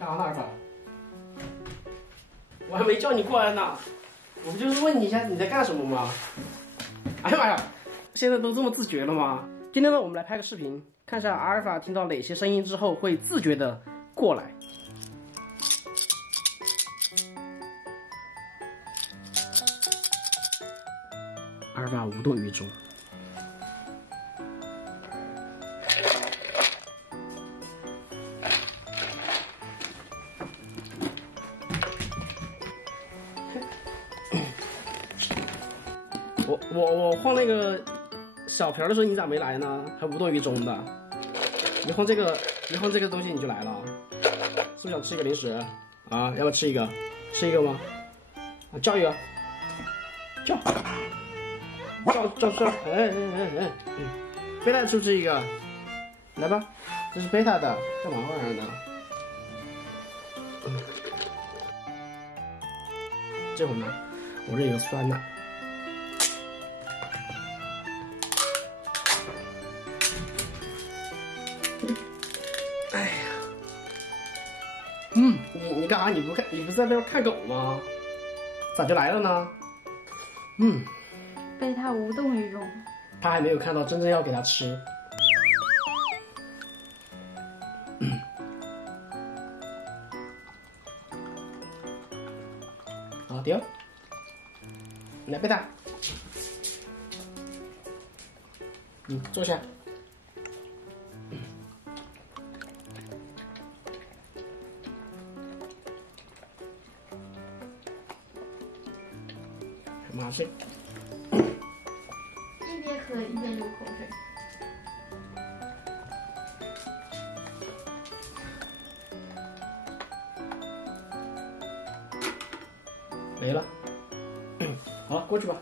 干啥呢，阿尔法？我还没叫你过来呢，我不就是问你一下你在干什么吗？哎呀妈呀，现在都这么自觉了吗？今天呢，我们来拍个视频，看一下阿尔法听到哪些声音之后会自觉的过来。阿尔法无动于衷。我晃那个小瓢的时候，你咋没来呢？还无动于衷的。一晃这个东西你就来了，是不是想吃一个零食啊？要不要吃一个？吃一个吗？啊，叫一个，叫，哎，贝塔吃不吃一个？来吧，这是贝塔的，干嘛玩意儿呢？这会儿呢，我这有酸奶。哎呀，你干啥？你不是在那边看狗吗？咋就来了呢？被他无动于衷。他还没有看到真正要给他吃。好，丢，来贝塔，坐下。马睡，一边喝一边流口水。没了。好了，过去吧。